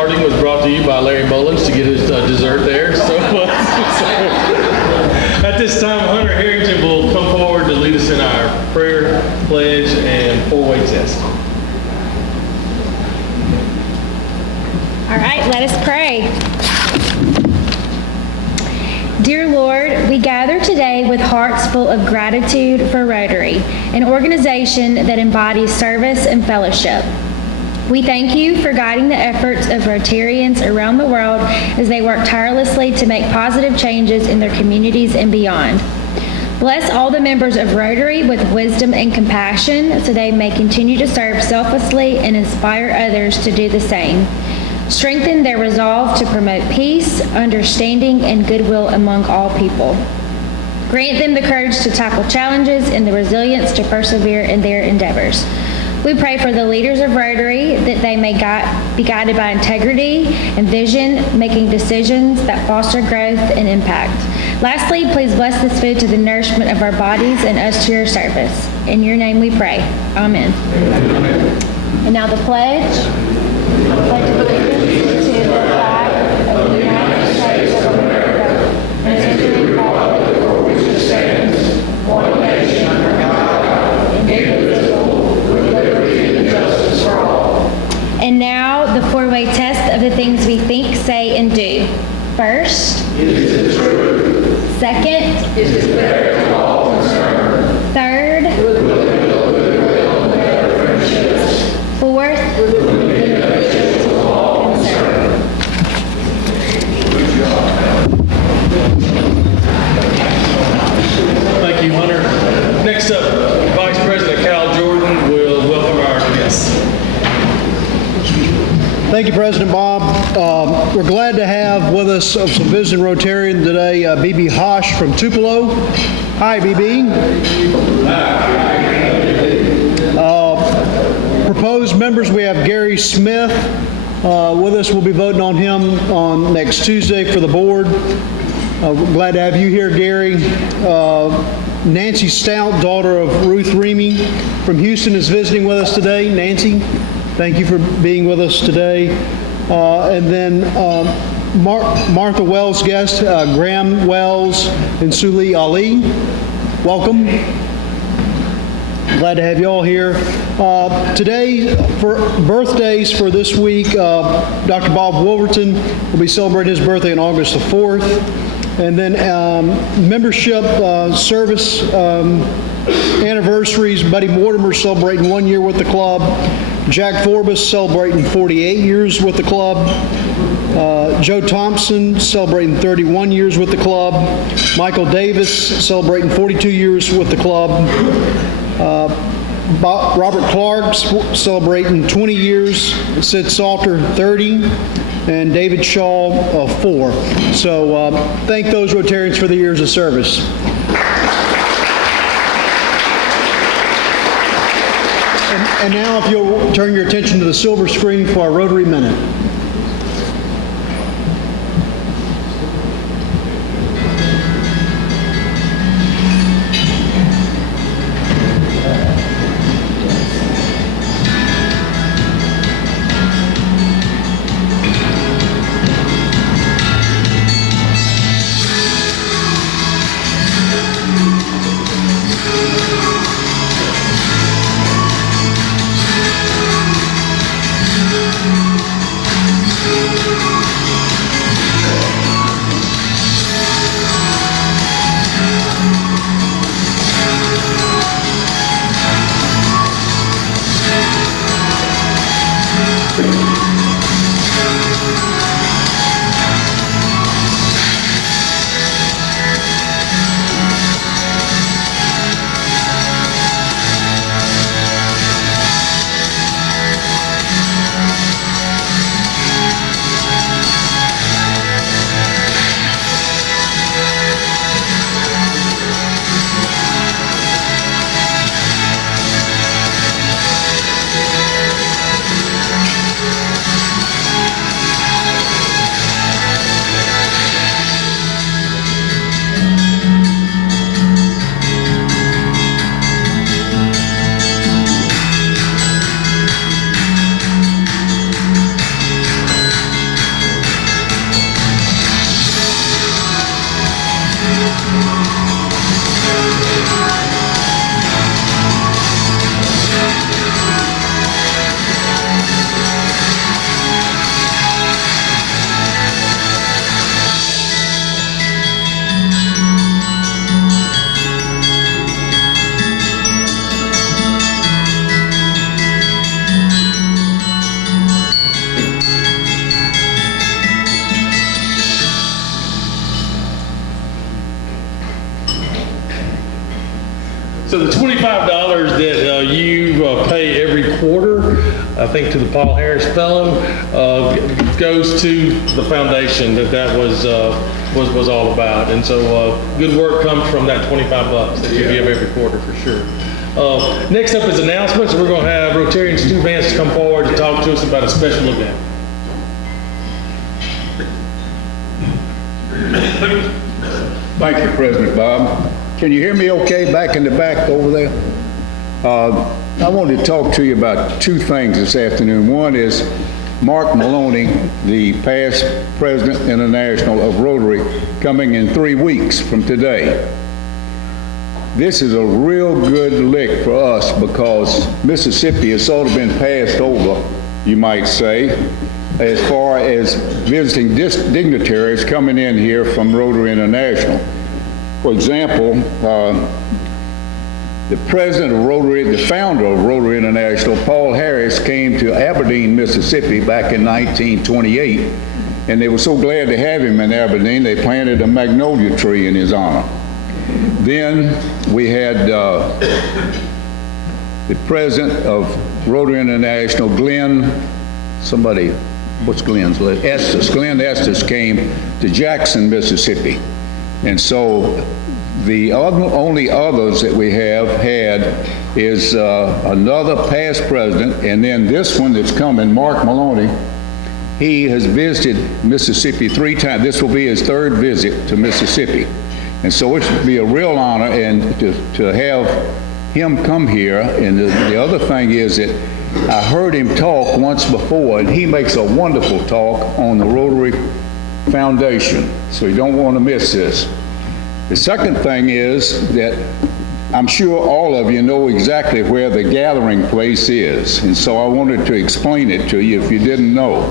starting was brought to you by Larry Mullins to get his dessert there. So at this time, Hunter Harrington will come forward to lead us in our prayer, pledge, and four-way test. All right, let us pray. Dear Lord, we gather today with hearts full of gratitude for Rotary, an organization that embodies service and fellowship. We thank you for guiding the efforts of Rotarians around the world as they work tirelessly to make positive changes in their communities and beyond. Bless all the members of Rotary with wisdom and compassion so they may continue to serve selflessly and inspire others to do the same. Strengthen their resolve to promote peace, understanding, and goodwill among all people. Grant them the courage to tackle challenges and the resilience to persevere in their endeavors. We pray for the leaders of Rotary that they may be guided by integrity and vision, making decisions that foster growth and impact. Lastly, please bless this food to the nourishment of our bodies and us to your service. In your name we pray. Amen. And now the pledge. I pledge allegiance to the flag of the United States of America and to the republic for which it stands, one nation under God, indivisible, with liberty and justice for all. And now the four-way test of the things we think, say, and do. First, is it true? Second, is it fair to all concerned? Third, will it build goodwill and better friendships? Fourth, will it benefit to all concerned? Thank you, Hunter. Next up, Vice President Cal Jordan will welcome our guests. Thank you, President Bob. We're glad to have with us some visiting Rotarian today, BB Hosh from Tupelo. Hi, BB. Proposed members, we have Gary Smith with us. We'll be voting on him on next Tuesday for the board. We're glad to have you here, Gary. Nancy Stout, daughter of Ruth Remy from Houston, is visiting with us today. Nancy, thank you for being with us today. And then Martha Wells' guest, Graham Wells and Suli Ali. Welcome. Glad to have you all here. Today, for birthdays for this week, Dr. Bob Wolverton will be celebrating his birthday on August the 4th. And then membership service anniversaries, Buddy Mortimer celebrating 1 year with the club. Jack Forbes celebrating 48 years with the club. Joe Thompson celebrating 31 years with the club. Michael Davis celebrating 42 years with the club. Robert Clark celebrating 20 years. Sid Salter 30. And David Shaw 4. So thank those Rotarians for the years of service. And now if you'll turn your attention to the silver screen for our Rotary Minute. So the $25 that you pay every quarter, I think to the Paul Harris Fellow, goes to the foundation that was all about. And so good work comes from that $25 that you give every quarter for sure. Next up is announcements. We're going to have Rotarian Stu Vance to come forward to talk to us about a special event. Thank you, President Bob. Can you hear me okay back in the back over there? I wanted to talk to you about two things this afternoon. One is Mark Maloney, the past President International of Rotary, coming in 3 weeks from today. This is a real good lick for us because Mississippi has sort of been passed over, you might say, as far as visiting dignitaries coming in here from Rotary International. For example, the president of Rotary, the founder of Rotary International, Paul Harris, came to Aberdeen, Mississippi back in 1928, and they were so glad to have him in Aberdeen, they planted a magnolia tree in his honor. Then we had the president of Rotary International, what's Glenn's list? Glenn Estes came to Jackson, Mississippi. And so the only others that we have had is another past president, and then this one that's coming, Mark Maloney. He has visited Mississippi 3 times. This will be his 3rd visit to Mississippi. And so it should be a real honor and to have him come here. And the other thing is that I heard him talk once before, and he makes a wonderful talk on the Rotary Foundation. So you don't want to miss this. The second thing is that I'm sure all of you know exactly where the gathering place is. And so I wanted to explain it to you if you didn't know.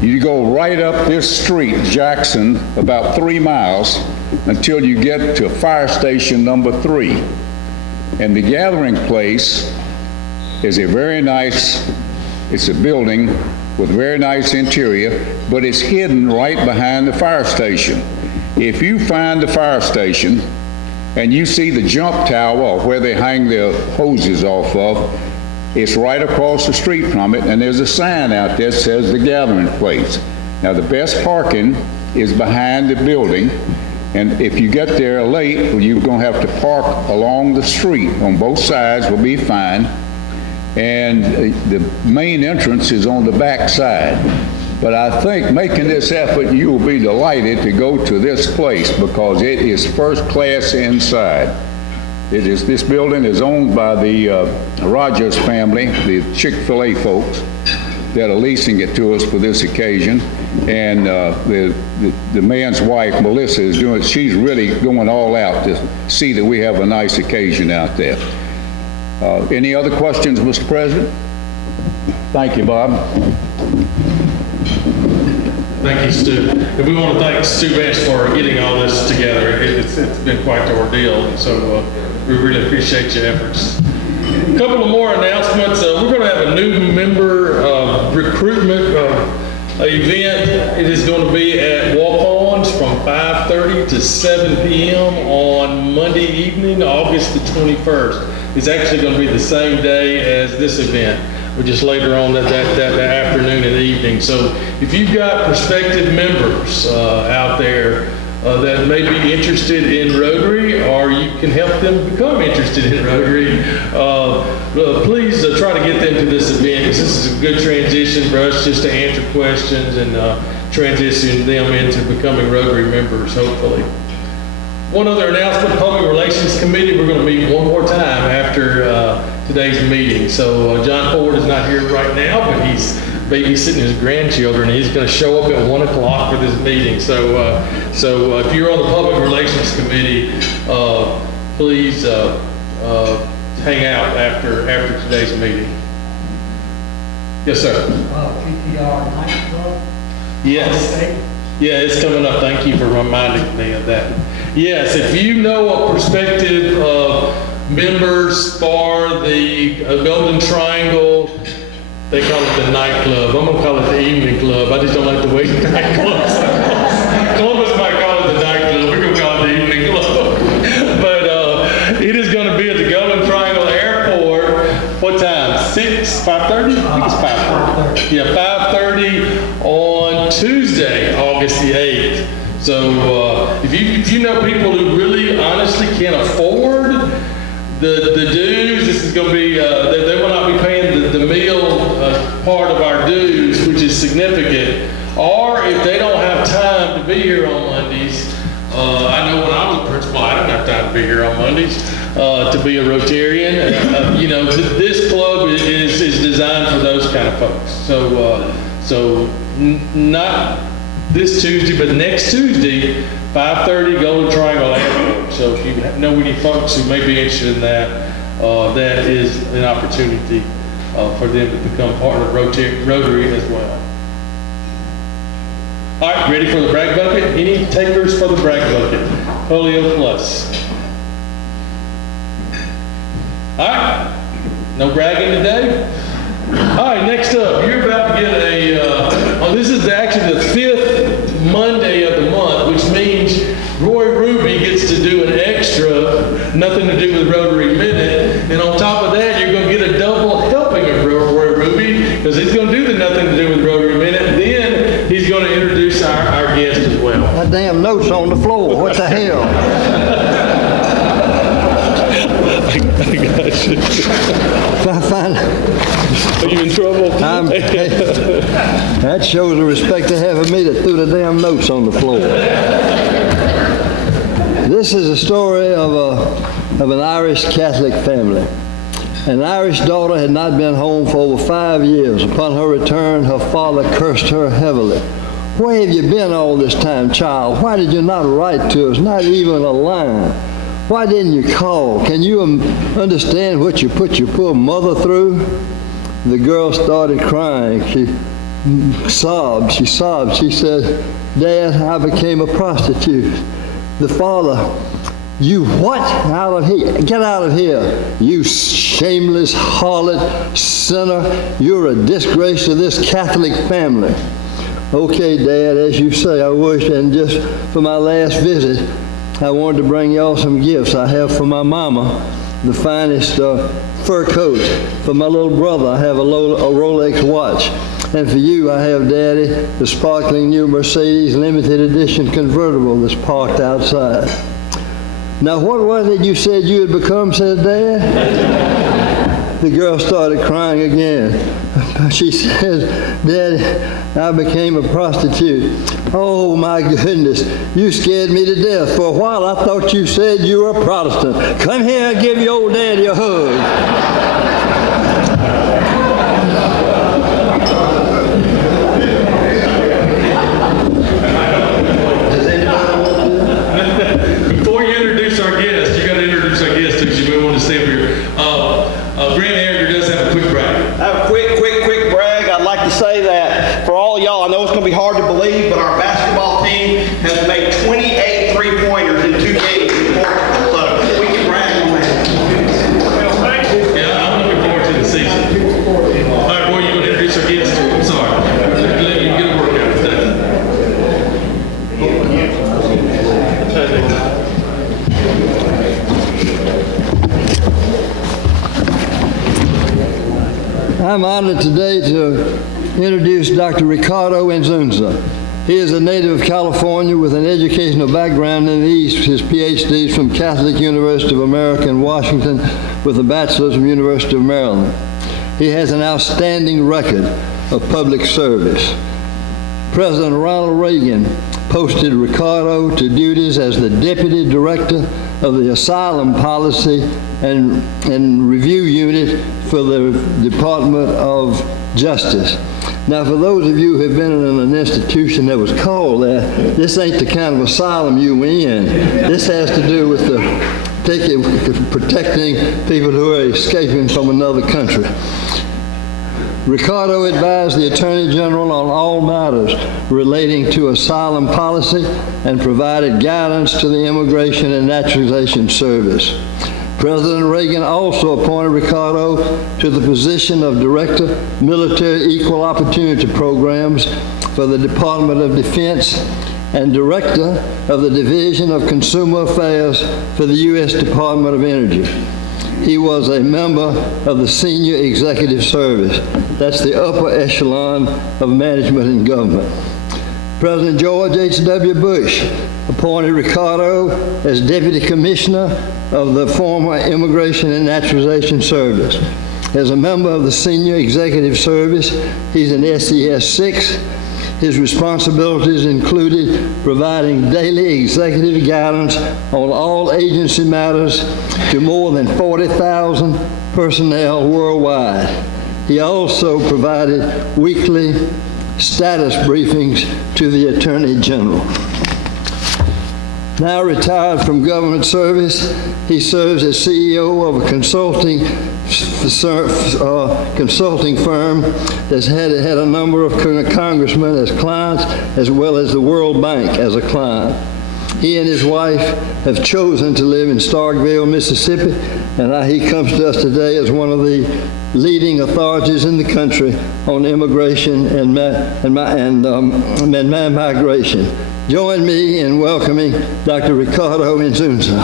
You go right up this street, Jackson, about 3 miles until you get to fire station number 3. And the gathering place is a very nice, it's a building with a very nice interior, but it's hidden right behind the fire station. If you find the fire station and you see the jump tower where they hang their hoses off of, it's right across the street from it, and there's a sign out there that says the gathering place. Now, the best parking is behind the building, and if you get there late, you're going to have to park along the street. On both sides will be fine, and the main entrance is on the back side. But I think making this effort, you will be delighted to go to this place because it is first class inside. This building is owned by the Rogers family, the Chick-fil-A folks that are leasing it to us for this occasion. And the man's wife, Melissa, she's really going all out to see that we have a nice occasion out there. Any other questions, Mr. President? Thank you, Bob. Thank you, Stu. And we want to thank Stu Vance for getting all this together. It's been quite the ordeal, and so we really appreciate your efforts. A couple of more announcements. We're going to have a new member recruitment event. It is going to be at Walk-Ons from 5:30 to 7 p.m. on Monday evening, August the 21st. It's actually going to be the same day as this event, but just later on that afternoon and evening. So if you've got prospective members out there that may be interested in Rotary, or you can help them become interested in Rotary, please try to get them to this event, because this is a good transition for us just to answer questions and transition them into becoming Rotary members, hopefully. One other announcement, Public Relations Committee, we're going to meet one more time after today's meeting. So John Ford is not here right now, but he's babysitting his grandchildren. He's going to show up at 1 o'clock for this meeting. So if you're on the Public Relations Committee, please hang out after today's meeting. Yes, sir. PPR nightclub? Yes. Yeah, it's coming up. Thank you for reminding me of that. Yes, if you know of prospective members for the Golden Triangle, they call it the nightclub. I'm going to call it the evening club. I just don't like the way nightclubs. Columbus might call it the nightclub. We're going to call it the evening club. But it is going to be What time? 6, 5:30? I think it's 5:30. Yeah, 5:30 on Tuesday, August the 8th. So if you know people who really honestly can't afford the dues, this is going to be, they will not be paying the meal part of our dues, which is significant. Or if they don't have time to be here on Mondays, I know when I was a principal, I didn't have time to be here on Mondays to be a Rotarian. This club is designed for those kind of folks. So not this Tuesday, but next Tuesday, 5:30, Golden Triangle Airport. So if you know any folks who may be interested in that, that is an opportunity for them to become part of Rotary as well. All right, ready for the brag bucket? Any takers for the brag bucket? Polio Plus. All right, no bragging today? All right, next up, you're about to get this is actually the 5th Monday of the month, which means Roy Ruby gets to do an extra, nothing to do with Rotary Minute, and on top of that, you're going to get a double helping of Roy Ruby, because he's going to do the nothing to do with Rotary Minute, and then he's going to introduce our guest as well. That damn note's on the floor. What the hell? I got you. Are you in trouble? That shows the respect they have of me that threw the damn notes on the floor. This is a story of an Irish Catholic family. An Irish daughter had not been home for over 5 years. Upon her return, her father cursed her heavily. "Where have you been all this time, child? Why did you not write to us, not even a line? Why didn't you call? Can you understand what you put your poor mother through?" The girl started crying. She sobbed. She said, "Dad, I became a prostitute." The father, "You what? Out of here. Get out of here. You shameless harlot, sinner. You're a disgrace to this Catholic family." "Okay, Dad, as you say, I wish, and just for my last visit, I wanted to bring y'all some gifts. I have for my mama the finest fur coat. For my little brother, I have a Rolex watch. And for you, I have, Daddy, the sparkling new Mercedes limited edition convertible that's parked outside." "Now, what was it you said you had become?" said Dad. The girl started crying again. She said, "Daddy, I became a prostitute." "Oh, my goodness, you scared me to death. For a while, I thought you said you were a Protestant. Come here and give your old daddy a hug." Before you introduce our guest, you got to introduce our guest too. So we want to see him here. Grant Harriger does have a quick brag. I have a quick brag. I'd like to say that for all y'all, I know it's going to be hard to believe, but our basketball team has made 28 three-pointers in 2 games in Portland. So we can brag on that. Yeah, I'm looking forward to the season. All right, boy, you want to introduce our guest? I'm sorry. Let you get a workout today. I'm honored today to introduce Dr. Ricardo Inzunza. He is a native of California with an educational background in the East. His PhD is from Catholic University of America in Washington with a bachelor's from University of Maryland. He has an outstanding record of public service. President Ronald Reagan posted Ricardo to duties as the Deputy Director of the Asylum Policy and Review Unit for the Department of Justice. Now, for those of you who have been in an institution that was called that, this ain't the kind of asylum you were in. This has to do with protecting people who are escaping from another country. Ricardo advised the Attorney General on all matters relating to asylum policy and provided guidance to the Immigration and Naturalization Service. President Reagan also appointed Ricardo to the position of Director, Military Equal Opportunity Programs for the Department of Defense and Director of the Division of Consumer Affairs for the U.S. Department of Energy. he was a member of the Senior Executive Service. That's the upper echelon of management and government. President George H.W. Bush appointed Ricardo as Deputy Commissioner of the former Immigration and Naturalization Service. As a member of the Senior Executive Service, he's an SES 6. His responsibilities included providing daily executive guidance on all agency matters to more than 40,000 personnel worldwide. He also provided weekly status briefings to the Attorney General. Now retired from government service, he serves as CEO of a consulting firm that's had a number of congressmen as clients, as well as the World Bank as a client. He and his wife have chosen to live in Starkville, Mississippi, and he comes to us today as one of the leading authorities in the country on immigration and migration. Join me in welcoming Dr. Ricardo Inzunza.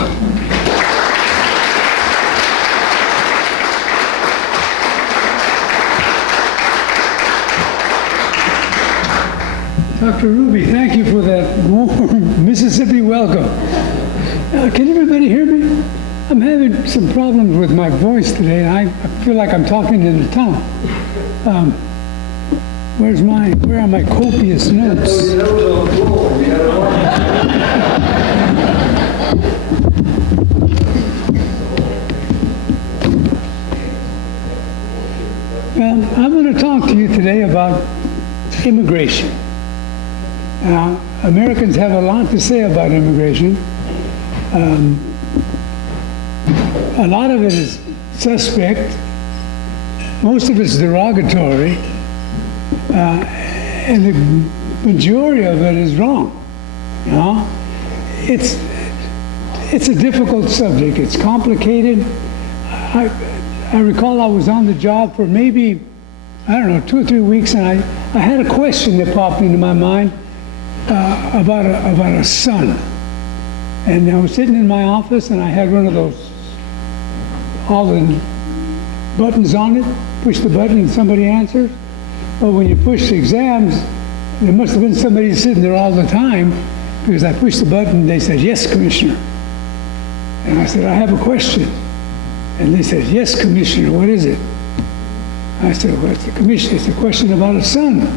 Dr. Ruby, thank you for that warm Mississippi welcome. Can everybody hear me? I'm having some problems with my voice today, and I feel like I'm talking in a tongue. Where are my copious notes? Well, I'm going to talk to you today about immigration. Americans have a lot to say about immigration. A lot of it is suspect. Most of it's derogatory. And the majority of it is wrong. You know? It's a difficult subject. It's complicated. I recall I was on the job for maybe, 2 or 3 weeks, and I had a question that popped into my mind about a son. And I was sitting in my office, and I had one of those, all the buttons on it. Push the button and somebody answers. Well, when you push the exams, there must have been somebody sitting there all the time, because I pushed the button and they said, "Yes, Commissioner." And I said, "I have a question." And they said, "Yes, Commissioner, what is it?" I said, "Well, it's a question about a son."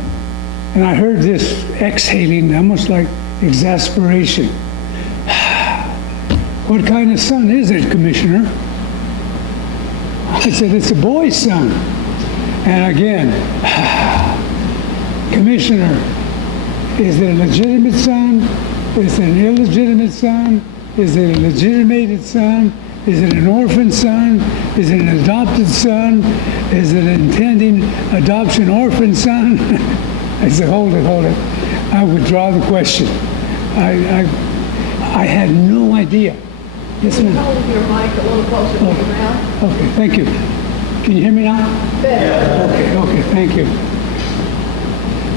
And I heard this exhaling, almost like exasperation. "What kind of son is it, Commissioner?" I said, "It's a boy's son." And again, "Commissioner, is it a legitimate son? Is it an illegitimate son? Is it a legitimated son? Is it an orphan son? Is it an adopted son? Is it an intending adoption orphan son?" I said, hold it. I withdraw the question. I had no idea. Yes, ma'am. Hold your mic a little closer to your mouth. Okay, thank you. Can you hear me now? Better. Okay, thank you.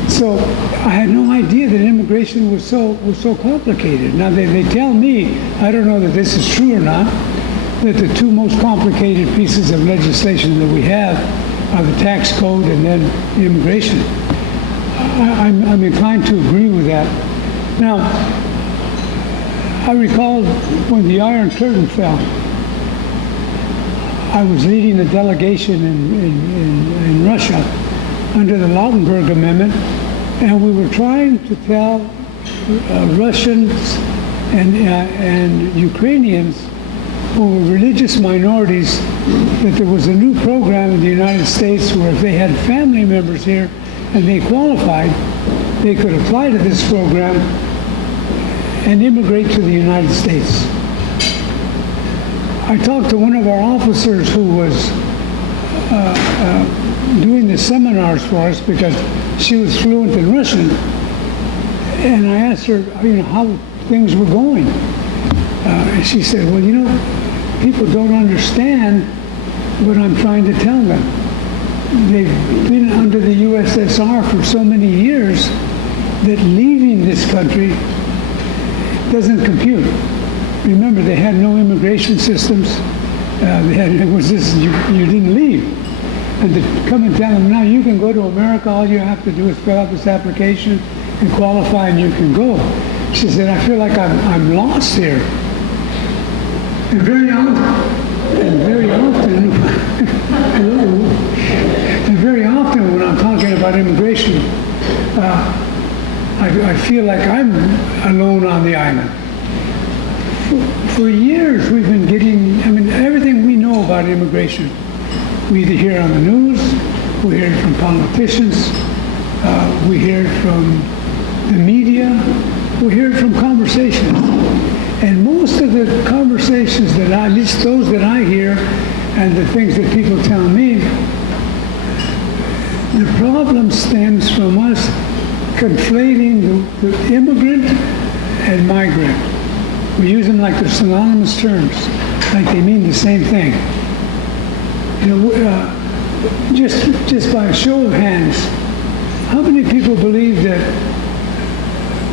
So I had no idea that immigration was so complicated. Now they tell me, I don't know that this is true or not, that the two most complicated pieces of legislation that we have are the tax code and then immigration. I'm inclined to agree with that. Now, I recall when the Iron Curtain fell, I was leading a delegation in Russia under the Lautenberg Amendment, and we were trying to tell Russians and Ukrainians who were religious minorities that there was a new program in the United States where if they had family members here and they qualified, they could apply to this program and immigrate to the United States. I talked to one of our officers who was doing the seminars for us because she was fluent in Russian, and I asked her, how things were going. And she said, "Well, people don't understand what I'm trying to tell them. They've been under the USSR for so many years that leaving this country doesn't compute. Remember, they had no immigration systems. It was just, you didn't leave. And to come and tell them, now you can go to America, all you have to do is fill out this application and qualify and you can go. She said, I feel like I'm lost here. And very often when I'm talking about immigration, I feel like I'm alone on the island. For years we've been getting, everything we know about immigration, we either hear on the news, we hear it from politicians, we hear it from the media, we hear it from conversations. And most of the conversations that at least those that I hear and the things that people tell me, the problem stems from us conflating the immigrant and migrant. We use them like they're synonymous terms, like they mean the same thing. Just by a show of hands, how many people believe that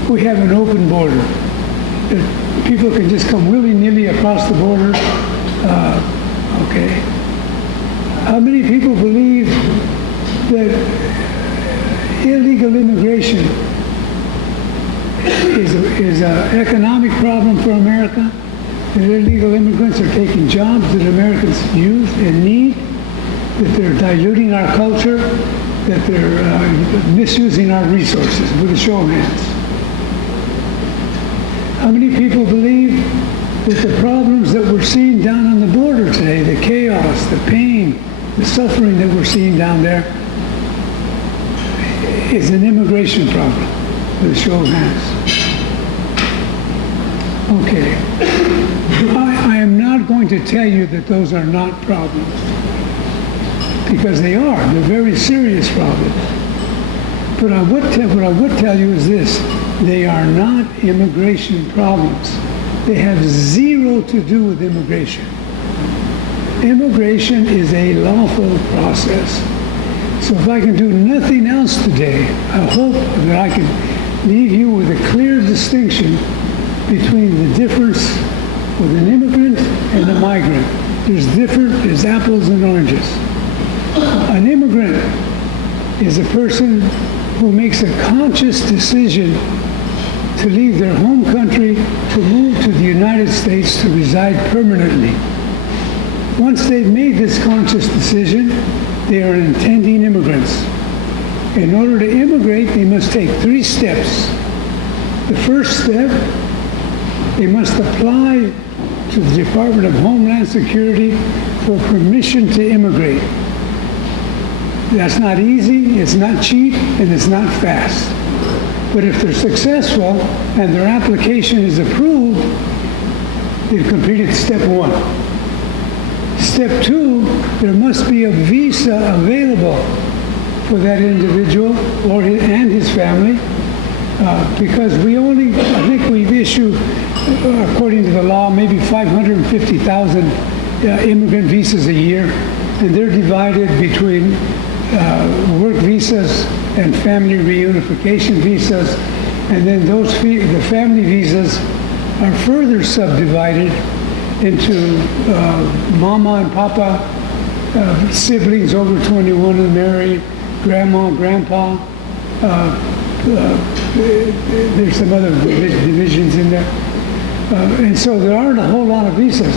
we have an open border? That people can just come willy-nilly across the border? Okay. How many people believe that illegal immigration is an economic problem for America? That illegal immigrants are taking jobs that Americans use and need? That they're diluting our culture? That they're misusing our resources? With a show of hands. How many people believe that the problems that we're seeing down on the border today, the chaos, the pain, the suffering that we're seeing down there, is an immigration problem? With a show of hands. Okay. I am not going to tell you that those are not problems, because they are. They're very serious problems. But what I would tell you is this: they are not immigration problems. They have zero to do with immigration. Immigration is a lawful process. So if I can do nothing else today, I hope that I can leave you with a clear distinction between the difference with an immigrant and a migrant. There's apples and oranges. An immigrant is a person who makes a conscious decision to leave their home country to move to the United States to reside permanently. Once they've made this conscious decision, they are intending immigrants. In order to immigrate, they must take 3 steps. The first step, they must apply to the Department of Homeland Security for permission to immigrate. That's not easy, it's not cheap, and it's not fast. But if they're successful and their application is approved, they've completed step 1. Step 2, there must be a visa available for that individual and his family, because I think we've issued, according to the law, maybe 550,000 immigrant visas a year, and they're divided between work visas and family reunification visas, and then the family visas are further subdivided into mama and papa, siblings over 21 and married, grandma, grandpa. There's some other divisions in there. And so there aren't a whole lot of visas.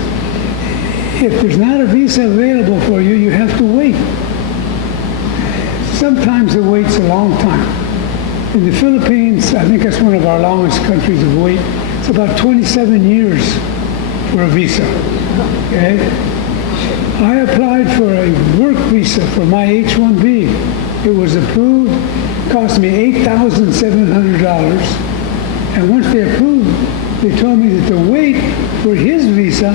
If there's not a visa available for you, you have to wait. Sometimes the wait's a long time. In the Philippines, I think that's one of our longest countries of wait. It's about 27 years for a visa. Okay? I applied for a work visa for my H-1B. It was approved, cost me $8,700. And once they approved, they told me that the wait for his visa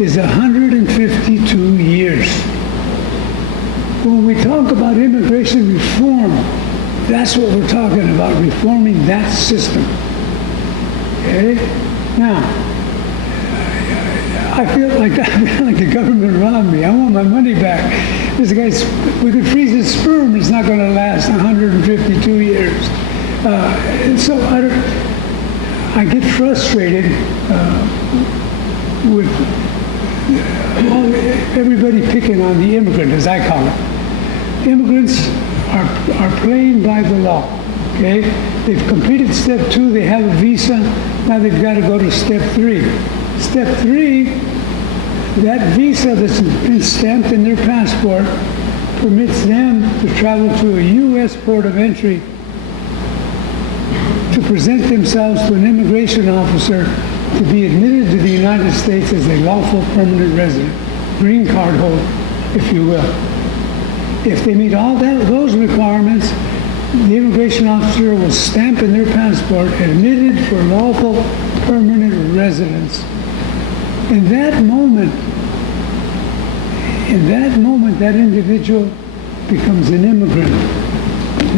is 152 years. When we talk about immigration reform, that's what we're talking about, reforming that system. Okay? Now, I feel like the government robbed me. I want my money back. This guy's, we could freeze his sperm. It's not going to last 152 years. And so I get frustrated with everybody picking on the immigrant, as I call it. Immigrants are playing by the law, okay? They've completed step 2, they have a visa, now they've got to go to step 3. Step 3, that visa that's been stamped in their passport permits them to travel to a U.S. port of entry to present themselves to an immigration officer to be admitted to the United States as a lawful permanent resident, green card holder, if you will. If they meet all those requirements, the immigration officer will stamp in their passport, admitted for lawful permanent residence. In that moment, that individual becomes an immigrant.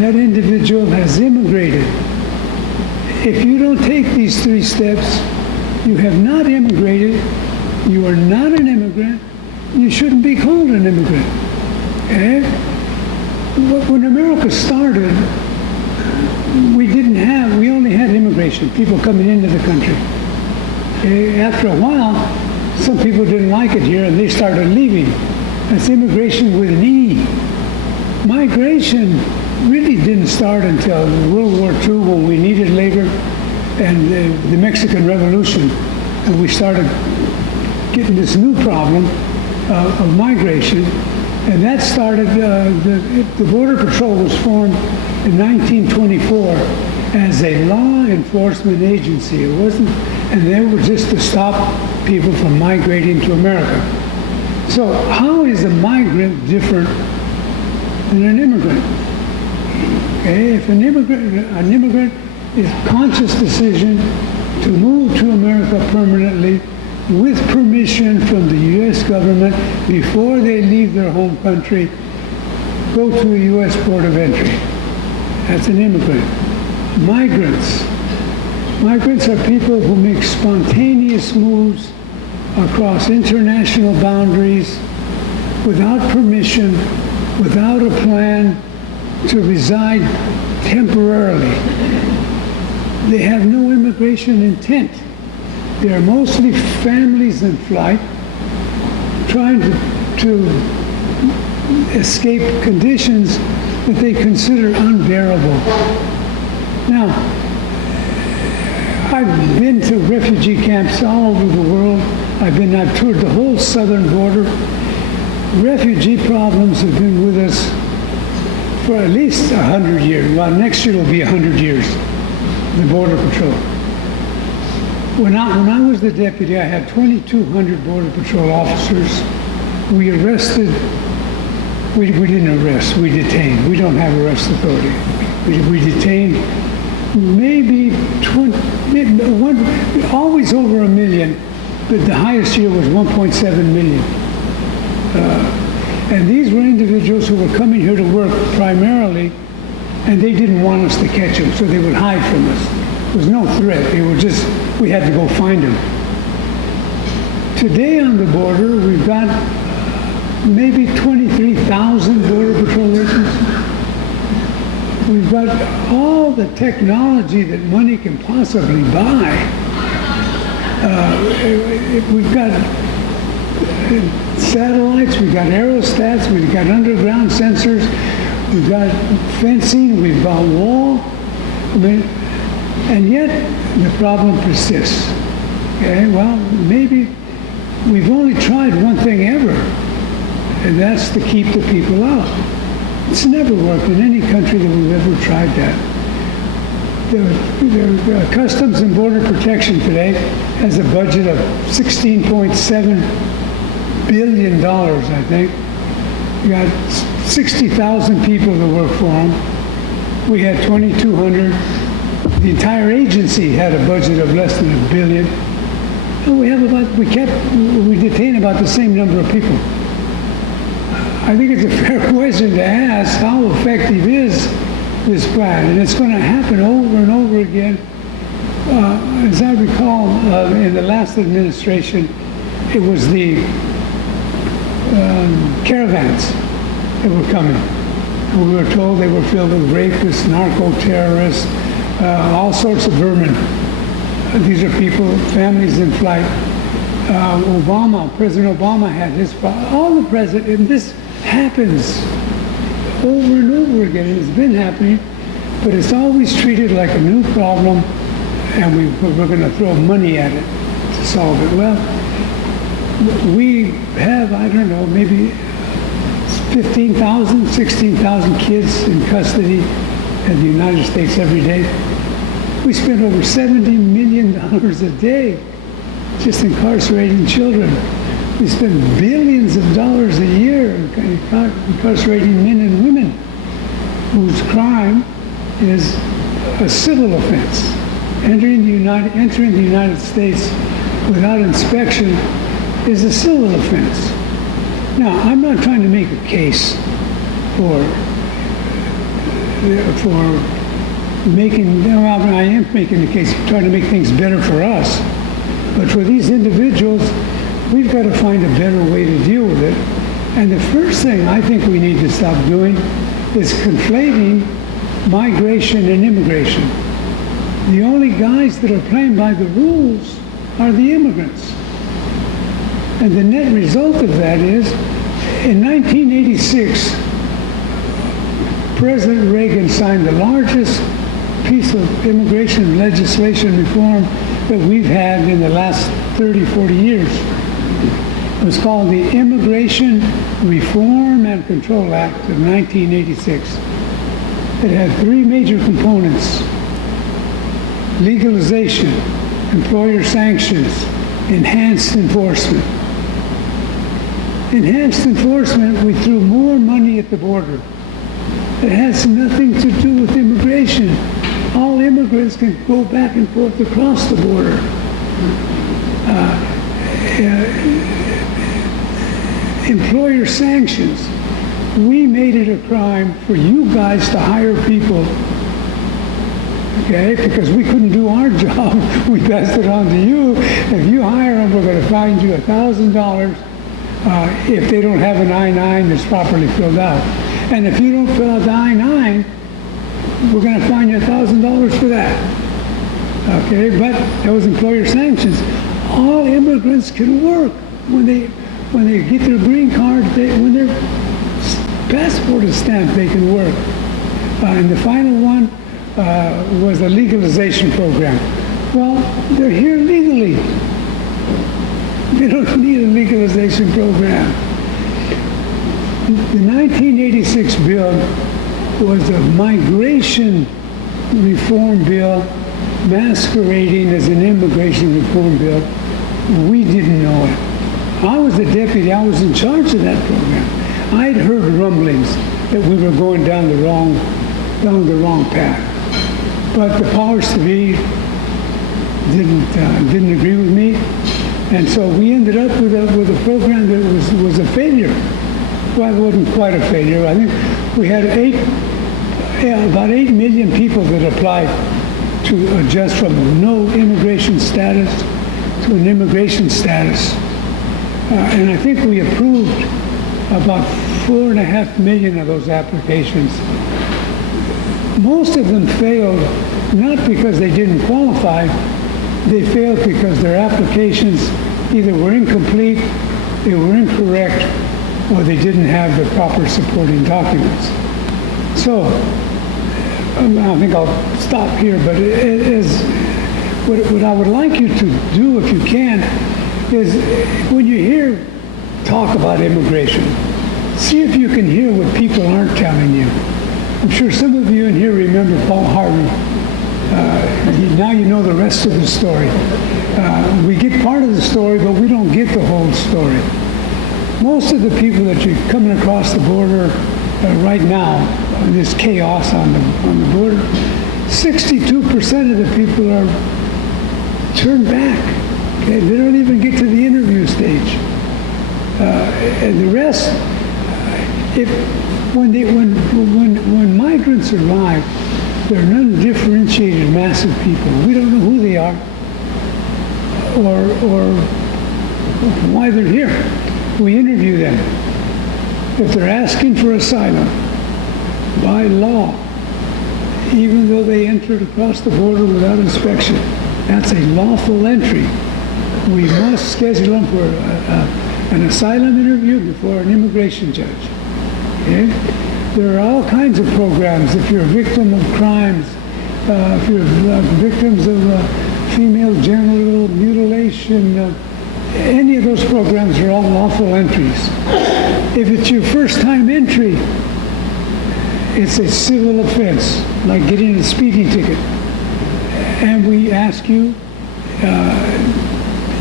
That individual has immigrated. If you don't take these 3 steps, you have not immigrated, you are not an immigrant, you shouldn't be called an immigrant. Okay? When America started, we only had immigration, people coming into the country. Okay? After a while, some people didn't like it here and they started leaving. That's immigration with an E. Migration really didn't start until World War II when we needed labor and the Mexican Revolution. And we started getting this new problem of migration. And that started, the Border Patrol was formed in 1924 as a law enforcement agency. It wasn't, and they were just to stop people from migrating to America. So how is a migrant different than an immigrant? Okay, if an immigrant is a conscious decision to move to America permanently with permission from the U.S. government before they leave their home country, go to a U.S. port of entry. That's an immigrant. Migrants are people who make spontaneous moves across international boundaries without permission, without a plan to reside temporarily. They have no immigration intent. They are mostly families in flight trying to escape conditions that they consider unbearable. Now, I've been to refugee camps all over the world. I've toured the whole southern border. Refugee problems have been with us for at least 100 years. Well, next year will be 100 years, the Border Patrol. When I was the deputy, I had 2,200 Border Patrol officers. We arrested, we didn't arrest, we detained. We don't have arrest authority. We detained maybe always over 1 million, but the highest year was 1.7 million. And these were individuals who were coming here to work primarily, and they didn't want us to catch them, so they would hide from us. There was no threat. They were just, we had to go find them. Today on the border, we've got maybe 23,000 Border Patrol agents. We've got all the technology that money can possibly buy. We've got satellites, we've got aerostats, we've got underground sensors, we've got fencing, we've got wall. And yet the problem persists. Okay, well, maybe we've only tried one thing ever, and that's to keep the people out. It's never worked in any country that we've ever tried that. The Customs and Border Protection today has a budget of $16.7 billion, I think. We got 60,000 people that work for them. We had 2,200. The entire agency had a budget of less than $1 billion. And we detain about the same number of people. I think it's a fair question to ask, how effective is this plan? And it's going to happen over and over again. As I recall, in the last administration, it was the caravans that were coming. And we were told they were filled with rapists, narco-terrorists, all sorts of vermin. These are people, families in flight. President Obama had his problem. All the presidents, and this happens over and over again. It's been happening, but it's always treated like a new problem, and we're going to throw money at it to solve it. Well, we have, I don't know, maybe 15,000, 16,000 kids in custody in the United States every day. We spend over $70 million a day just incarcerating children. We spend billions of dollars a year incarcerating men and women whose crime is a civil offense. Entering the United States without inspection is a civil offense. Now, I'm not trying to make a case for making, I am making the case trying to make things better for us. But for these individuals, we've got to find a better way to deal with it. And the first thing I think we need to stop doing is conflating migration and immigration. The only guys that are playing by the rules are the immigrants. And the net result of that is, in 1986, President Reagan signed the largest piece of immigration legislation reform that we've had in the last 30, 40 years. It was called the Immigration Reform and Control Act of 1986. It had three major components: legalization, employer sanctions, enhanced enforcement. Enhanced enforcement, we threw more money at the border. It has nothing to do with immigration. All immigrants can go back and forth across the border. Employer sanctions. We made it a crime for you guys to hire people, okay, because we couldn't do our job. We passed it on to you. If you hire them, we're going to fine you $1,000 if they don't have an I-9 that's properly filled out. And if you don't fill out the I-9, we're going to fine you $1,000 for that. Okay, but those employer sanctions. All immigrants can work when they get their green card. When their passport is stamped, they can work. And the final one was a legalization program. Well, they're here legally. They don't need a legalization program. The 1986 bill was a migration reform bill masquerading as an immigration reform bill. We didn't know it. I was the deputy. I was in charge of that program. I'd heard rumblings that we were going down the wrong path. But the powers to be didn't agree with me, and so we ended up with a program that was a failure. Well, it wasn't quite a failure. I think we had about 8 million people that applied to adjust from no immigration status to an immigration status. And I think we approved about 4.5 million of those applications. Most of them failed, not because they didn't qualify, they failed because their applications either were incomplete, they were incorrect, or they didn't have the proper supporting documents. So, I think I'll stop here, but what I would like you to do, if you can, is when you hear talk about immigration, see if you can hear what people aren't telling you. I'm sure some of you in here remember Paul Harvey. Now you know the rest of the story. We get part of the story, but we don't get the whole story. Most of the people that you're coming across the border right now, this chaos on the border, 62% of the people are turned back. Okay, they don't even get to the interview stage, and the rest. When migrants arrive, they're an undifferentiated mass of people. We don't know who they are or why they're here. We interview them. If they're asking for asylum, by law, even though they entered across the border without inspection, that's a lawful entry. we must schedule them for an asylum interview before an immigration judge. Okay? There are all kinds of programs. If you're a victim of crimes, if you're victims of female genital mutilation, any of those programs are all lawful entries. If it's your first time entry, it's a civil offense, like getting a speeding ticket. And we ask you,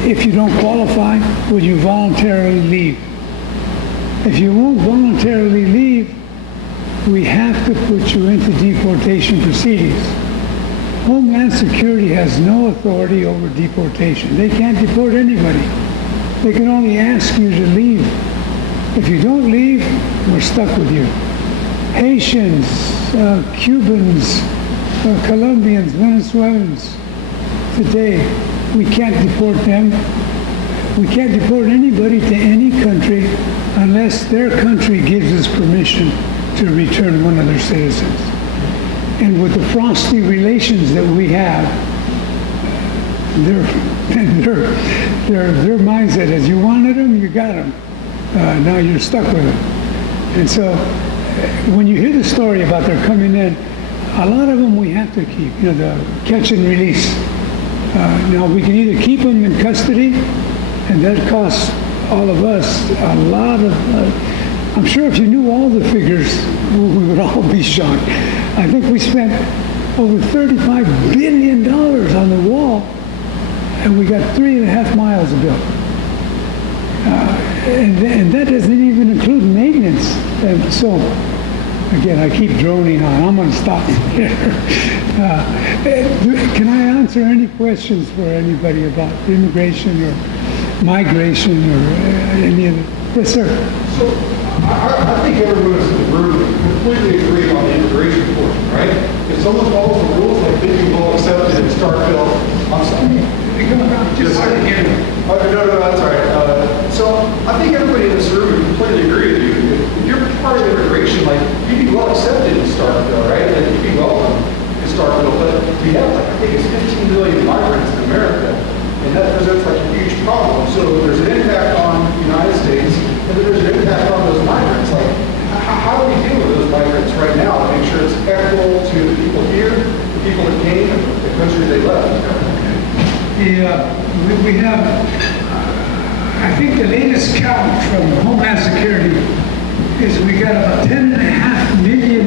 if you don't qualify, will you voluntarily leave? If you won't voluntarily leave, we have to put you into deportation proceedings. Homeland Security has no authority over deportation. They can't deport anybody. They can only ask you to leave. If you don't leave, we're stuck with you. Haitians, Cubans, Colombians, Venezuelans, today, we can't deport them. We can't deport anybody to any country unless their country gives us permission to return one of their citizens. And with the frosty relations that we have, their mindset is, you wanted them, you got them. Now you're stuck with them. And so when you hear the story about their coming in, a lot of them we have to keep, the catch and release. Now we can either keep them in custody, and that costs all of us a lot of, I'm sure if you knew all the figures, we would all be shocked. I think we spent over $35 billion on the wall, and we got 3.5 miles built. And that doesn't even include maintenance. And so, again, I keep droning on. I'm going to stop here. Can I answer any questions for anybody about immigration or migration or any of it? Yes, sir. So I think everyone in the room completely agree on the immigration portion, right? If someone follows the rules, like they can well accepted in Starkville, I'm sorry. Just hard to hear me. No, that's all right. So I think everybody in this room would completely agree with you. If you're part of immigration, like you'd be well accepted in Starkville, right? Like you'd be welcome in Starkville. But we have like, I think it's 15 million migrants in America. And that presents like a huge problem. So there's an impact on the United States, and then there's an impact on those migrants. Like, how do we deal with those migrants right now to make sure it's equitable to the people here, the people that came, and the country they left? We have, I think the latest count from Homeland Security is we got about 10.5 million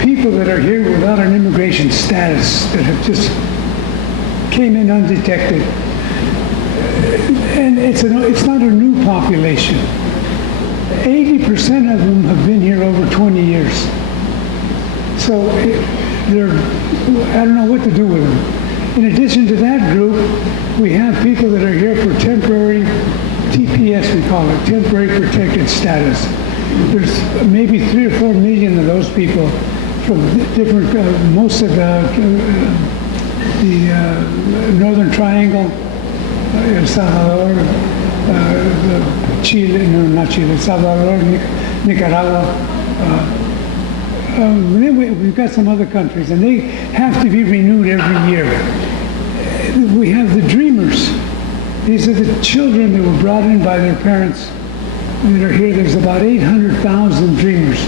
people that are here without an immigration status that have just came in undetected. And it's not a new population. 80% of them have been here over 20 years. So I don't know what to do with them. In addition to that group, we have people that are here for temporary TPS, we call it, temporary protected status. There's maybe 3 or 4 million of those people from different, most of the Northern Triangle, El Salvador, Chile, no, not Chile, El Salvador, Nicaragua. Then we've got some other countries, and they have to be renewed every year. We have the dreamers. These are the children that were brought in by their parents that are here. There's about 800,000 dreamers.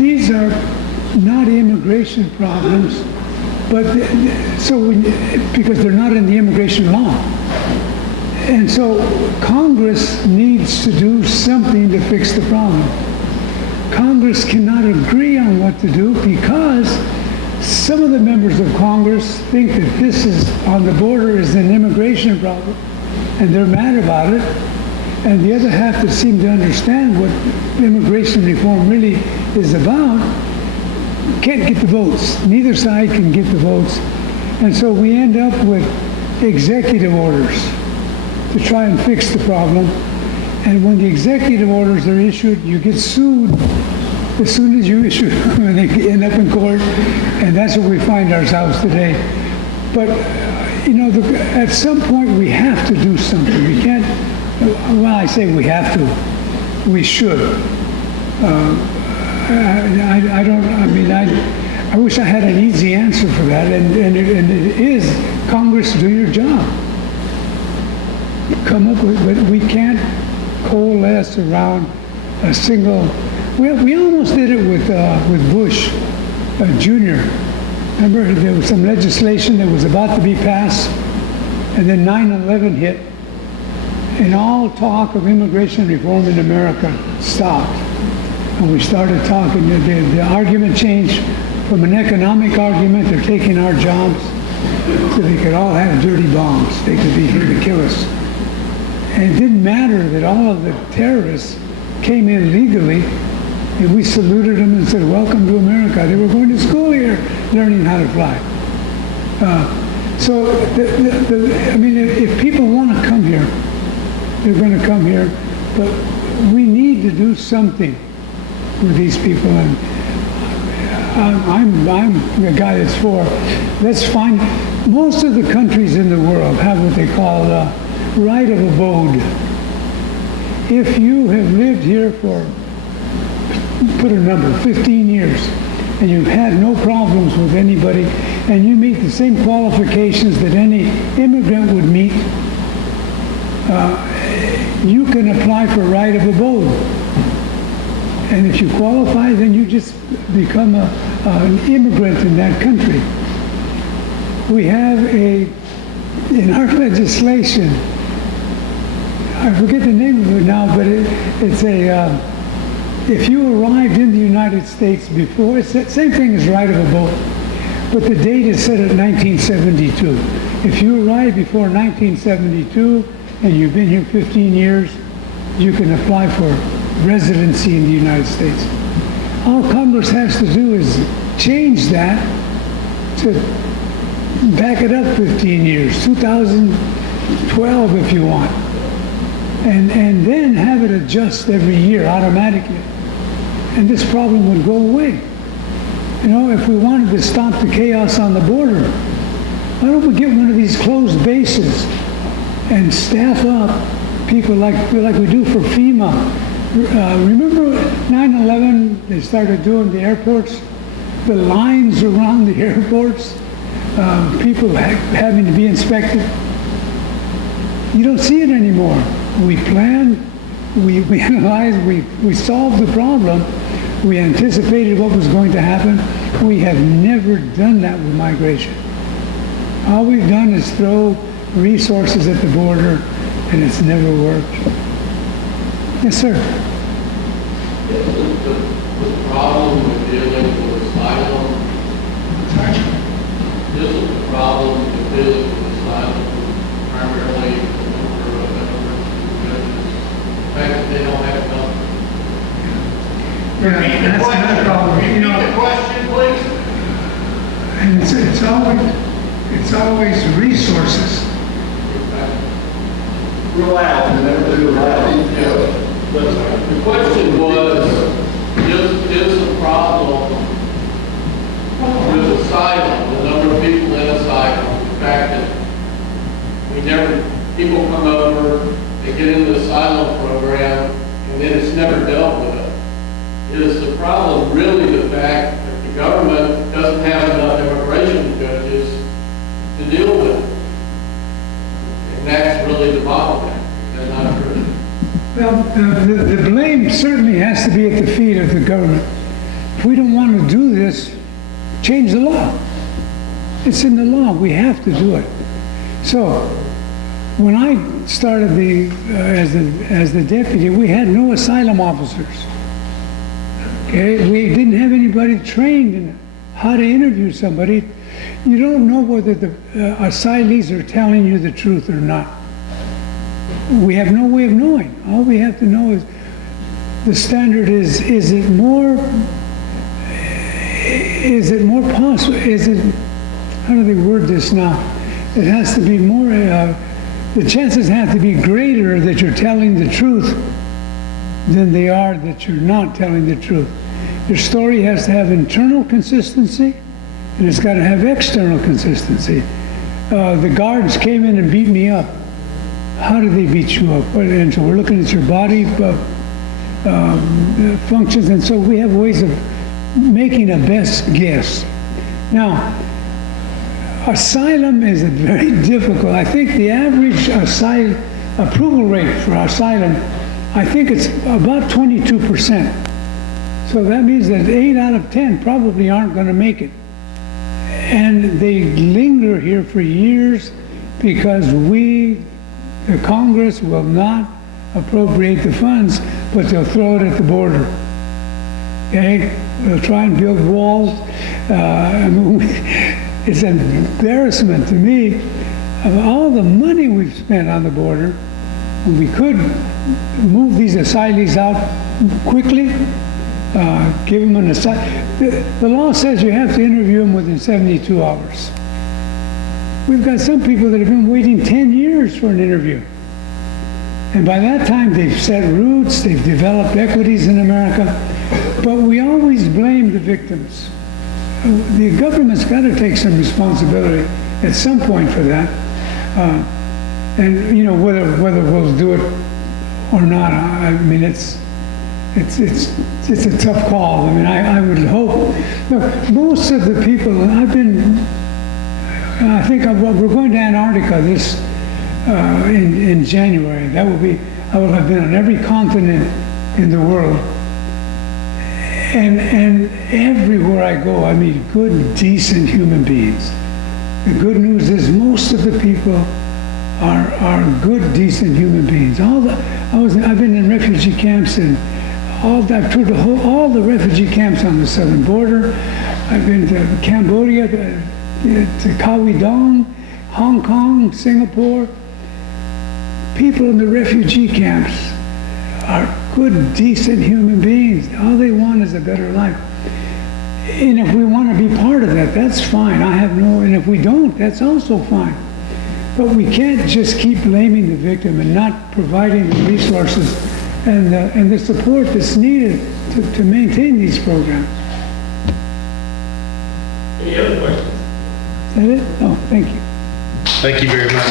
These are not immigration problems, but because they're not in the immigration law. And so Congress needs to do something to fix the problem. Congress cannot agree on what to do because some of the members of Congress think that this is on the border is an immigration problem, and they're mad about it. And the other half that seem to understand what immigration reform really is about can't get the votes. Neither side can get the votes. And so we end up with executive orders to try and fix the problem. And when the executive orders are issued, you get sued as soon as you issue them, and they end up in court. And that's where we find ourselves today. But, at some point we have to do something. We can't, well, I say we have to. I wish I had an easy answer for that, and it is, Congress, do your job. Come up with, but we can't coalesce around a single, we almost did it with Bush Jr. Remember, there was some legislation that was about to be passed, and then 9/11 hit, and all talk of immigration reform in America stopped. And we started talking, the argument changed from an economic argument, they're taking our jobs, so they could all have dirty bombs. They could be here to kill us. And it didn't matter that all of the terrorists came in legally, and we saluted them and said, welcome to America. They were going to school here, learning how to fly. So, I mean, if people want to come here, they're going to come here, but we need to do something with these people. And I'm the guy that's for, let's find, most of the countries in the world have what they call right of abode. If you have lived here for, put a number, 15 years, and you've had no problems with anybody, and you meet the same qualifications that any immigrant would meet, you can apply for right of abode. And if you qualify, then you just become an immigrant in that country. We have in our legislation, I forget the name of it now, but it's if you arrived in the United States before, it's the same thing as right of abode, but the date is set at 1972. If you arrived before 1972 and you've been here 15 years, you can apply for residency in the United States. All Congress has to do is change that to back it up 15 years, 2012 if you want, and then have it adjust every year automatically. And this problem would go away. You know, if we wanted to stop the chaos on the border, why don't we get one of these closed bases and staff up people like we do for FEMA? Remember 9/11, they started doing the airports, the lines around the airports, people having to be inspected. You don't see it anymore. We planned, we analyzed, we solved the problem, we anticipated what was going to happen. We have never done that with migration. All we've done is throw resources at the border, and it's never worked. Yes, sir. The problem with dealing with asylum, isn't the problem with dealing with asylum primarily the number of immigrants, the fact that they don't have enough? Yeah, that's another problem. You know, Repeat the question, please. and it's always resources. Real loud, and never do loud. The question was, is the problem with asylum, the number of people in asylum, the fact that people come over, they get into the asylum program, and then it's never dealt with. Is the problem really the fact that the government doesn't have enough immigration judges to deal with it? And that's really the bottleneck. That's not true. Well, the blame certainly has to be at the feet of the government. If we don't want to do this, change the law. It's in the law. We have to do it. So, when I started as the deputy, we had no asylum officers. Okay, we didn't have anybody trained in how to interview somebody. You don't know whether the asylees are telling you the truth or not. We have no way of knowing. All we have to know is the standard is it more possible, how do they word this now? It has to be more, the chances have to be greater that you're telling the truth than they are that you're not telling the truth. Your story has to have internal consistency, and it's got to have external consistency. The guards came in and beat me up. How did they beat you up? And so we're looking at your body functions, and so we have ways of making a best guess. Now, asylum is very difficult. I think the average approval rate for asylum, I think it's about 22%. So that means that 8 out of 10 probably aren't going to make it. And they linger here for years because the Congress will not appropriate the funds, but they'll throw it at the border. Okay? They'll try and build walls. It's an embarrassment to me of all the money we've spent on the border. When we could move these asylees out quickly, give them an asylum. The law says you have to interview them within 72 hours. We've got some people that have been waiting 10 years for an interview. And by that time, they've set roots, they've developed equities in America, but we always blame the victims. The government's got to take some responsibility at some point for that. And you know, whether we'll do it or not, I mean, it's a tough call. I mean, I would hope. Look, most of the people I think we're going to Antarctica in January. I will have been on every continent in the world. And everywhere I go, I meet good, decent human beings. The good news is most of the people are good, decent human beings. I've been in refugee camps and I've toured all the refugee camps on the southern border. I've been to Cambodia, to Kawi Dong, Hong Kong, Singapore. People in the refugee camps are good, decent human beings. All they want is a better life. And if we want to be part of that, that's fine. And if we don't, that's also fine. But we can't just keep blaming the victim and not providing the resources and the support that's needed to maintain these programs. Any other questions? Is that it? Oh, thank you. Thank you very much.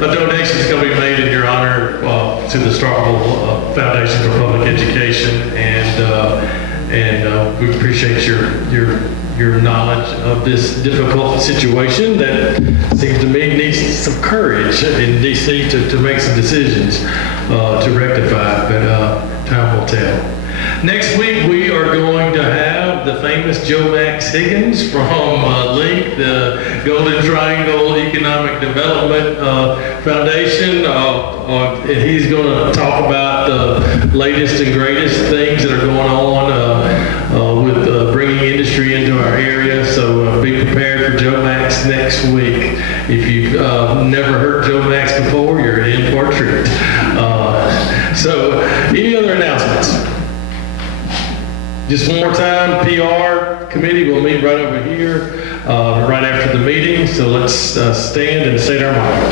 A donation is going to be made in your honor to the Starkville Foundation for Public Education, and we appreciate your knowledge of this difficult situation that seems to me needs some courage in D.C. to make some decisions to rectify, but time will tell. Next week, we are going to have the famous Joe Max Higgins from LINK, the Golden Triangle Economic Development Foundation. And he's going to talk about the latest and greatest things that are going on with bringing industry into our area. So be prepared for Joe Max next week. If you've never heard Joe Max before, you're in for a treat. So any other announcements? Just one more time, PR committee will meet right over here right after the meeting. So let's stand and state our motto.